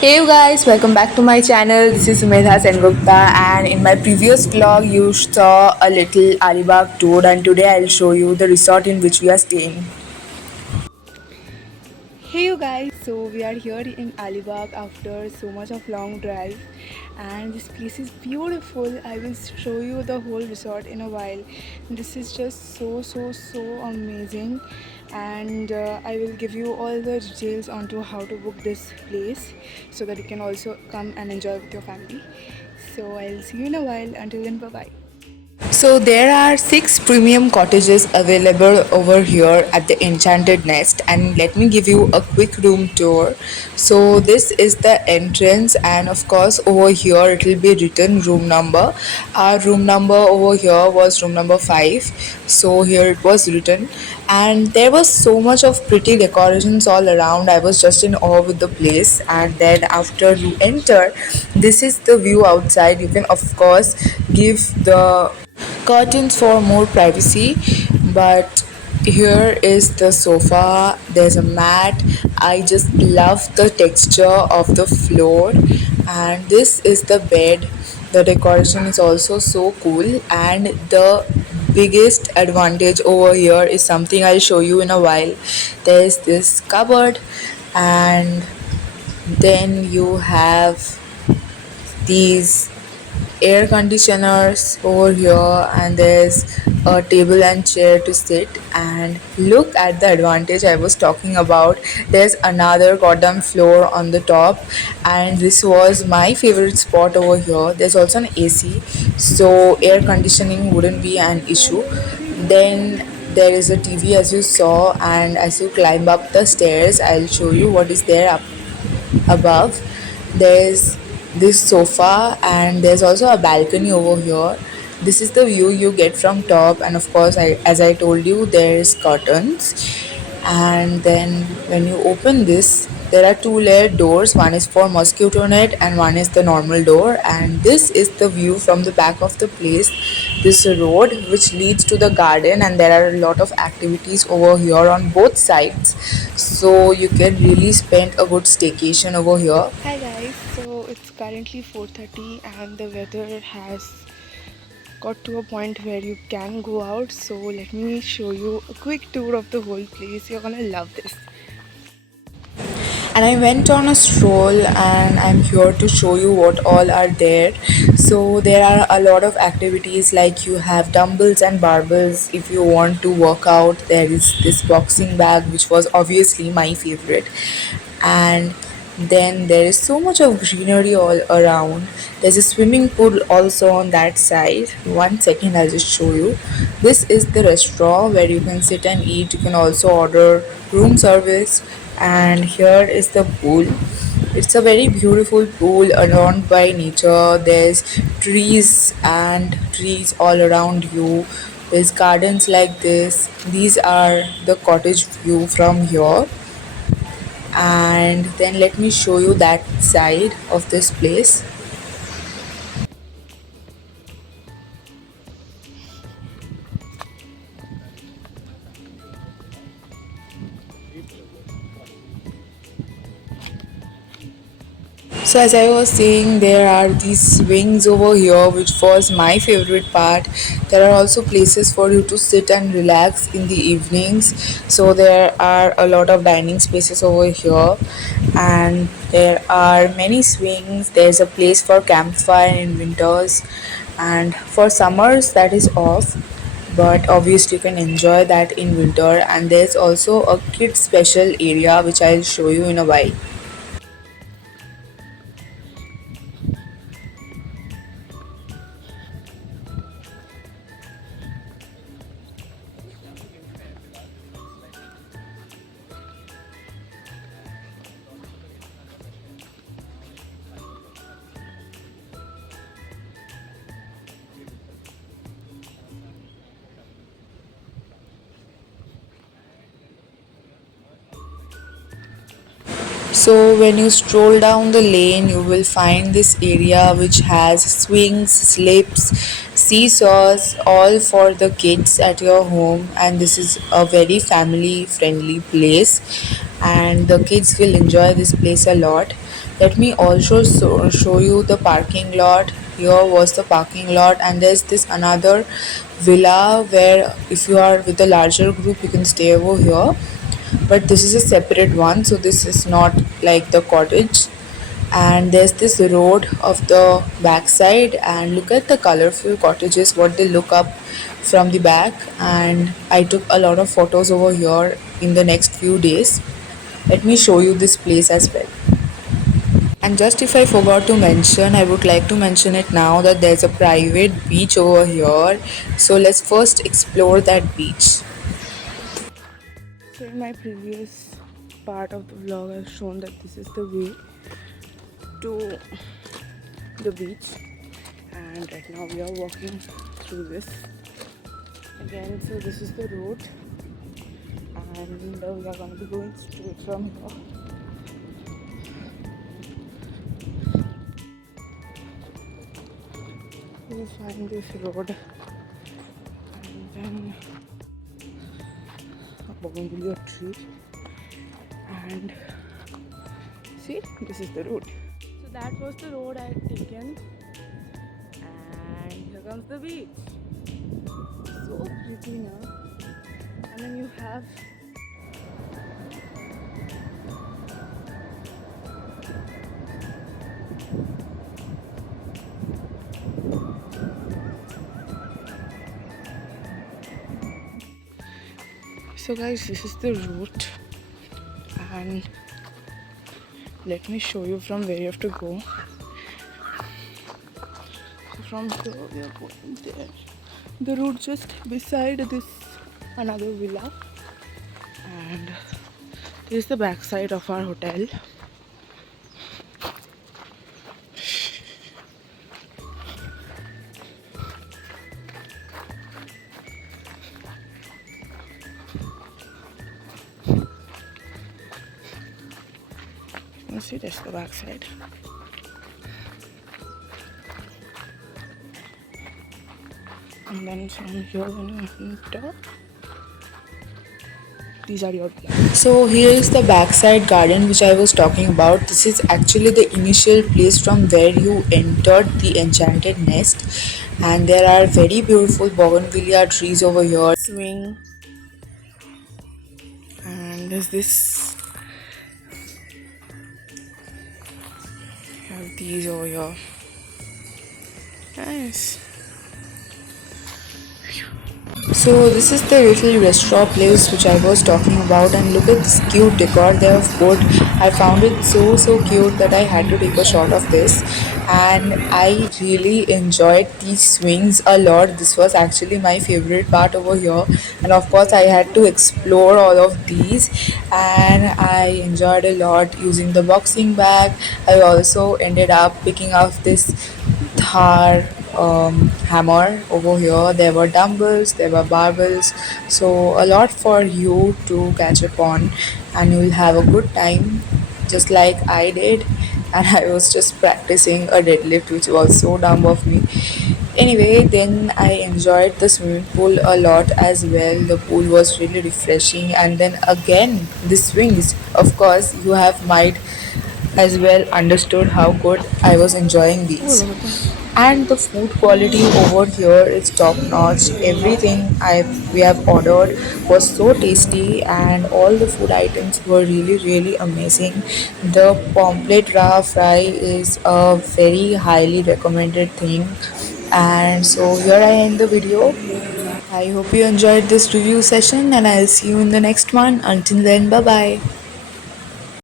Hey you guys, welcome back to my channel. This is Sumedha Sengupta, and in my previous vlog you saw a little Alibag tour, and today I'll show you the resort in which we are staying. Hey you guys, so we are here in Alibag after so much of long drive, and this place is beautiful. I will show you the whole resort in a while. This is just so amazing, and I will give you all the details onto how to book this place so that you can also come and enjoy with your family. So I'll see you in a while. Until then, bye bye. So there are six premium cottages available over here at the Enchanted Nest, and let me give you a quick room tour. So this is the entrance, and of course over here it will be written room number. Our room number over here was room number 5. So here it was written, and there was so much of pretty decorations all around. I was just in awe with the place. And then after you enter, this is the view outside. You can of course give the curtains for more privacy, but here is the sofa. There's a mat. I just love the texture of the floor, and this is the bed. The decoration is also so cool, and the biggest advantage over here is something I'll show you in a while. There's this cupboard, and then you have these air conditioners over here, and there's a table and chair to sit. And look at the advantage I was talking about. There's another goddamn floor on the top, and this was my favorite spot over here. There's also an AC, so air conditioning wouldn't be an issue. Then there is a TV as you saw, and as you climb up the stairs, I'll show you what is there up above. There's this sofa, and there's also a balcony over here. This is the view you get from top, and of course, as I told you, there's curtains. And then when you open this, there are two layered doors. One is for mosquito net and one is the normal door. And this is the view from the back of the place. This road which leads to the garden, and there are a lot of activities over here on both sides, so you can really spend a good staycation over here. Hi guys, so it's currently 4:30 and the weather has got to a point where you can go out. So let me show you a quick tour of the whole place. You're gonna love this. And I went on a stroll, and I'm here to show you what all are there. So there are a lot of activities, like you have dumbbells and barbells if you want to work out. There is this boxing bag which was obviously my favorite, and then there is so much of greenery all around. There's a swimming pool also on that side. One second, I'll just show you. This is the restaurant where you can sit and eat. You can also order room service, and here is the pool. It's a very beautiful pool adorned by nature. There's trees and trees all around you. There's gardens like this. These are the cottage view from here. And then let me show you that side of this place. So as I was saying, there are these swings over here, which was my favorite part. There are also places for you to sit and relax in the evenings. So there are a lot of dining spaces over here, and there are many swings. There's a place for campfire in winters, and for summers that is off. But obviously you can enjoy that in winter. And there's also a kids special area which I'll show you in a while. So when you stroll down the lane, you will find this area which has swings, slips, seesaws, all for the kids at your home. And this is a very family friendly place. and the kids will enjoy this place a lot. Let me also show you the parking lot. Here was the parking lot, and there's this another villa where if you are with a larger group you can stay over here, but this is a separate one, so this is not like the cottage. And there's this road of the backside, and look at the colorful cottages what they look up from the back. And I took a lot of photos over here in the next few days. Let me show you this place as well. And just if I forgot to mention, I would like to mention it now that there's a private beach over here, so let's first explore that beach. So in my previous part of the vlog, I've shown that this is the way to the beach, and right now we are walking through this again. So this is the road, and we are going to be going straight from here. We'll find this road, and then a bougainvillea tree, and see, this is the road. So that was the road I had taken, and here comes the beach. So pretty now. And then you have so guys, this is the route, and let me show you from where you have to go. So from here we are going there. The route just beside this another villa, and this is the backside of our hotel. You see, that's the backside. And then from here when you enter, these are your villas. So here is the backside garden which I was talking about. This is actually the initial place from where you entered the enchanted nest, and there are very beautiful bougainvillea trees over here. Swing, and there's this. You have these over here. Nice. So this is the little restaurant place which I was talking about, and look at this cute decor they have put. I found it so cute that I had to take a shot of this, and I really enjoyed these swings a lot. This was actually my favorite part over here, and of course I had to explore all of these, and I enjoyed a lot using the boxing bag. I also ended up picking up this Thar hammer over here. There were dumbbells, there were barbells, so a lot for you to catch up on, and you'll have a good time just like I did. And I was just practicing a deadlift, which was so dumb of me. Anyway, then I enjoyed the swimming pool a lot as well. The pool was really refreshing, and then again the swings. Of course, you have might as well understood how good I was enjoying these. And the food quality over here is top notch. Everything I we have ordered was so tasty, and all the food items were really amazing. The pomfret raw fry is a very highly recommended thing. And so here I end the video. I hope you enjoyed this review session, and I'll see you in the next one. Until then, bye bye.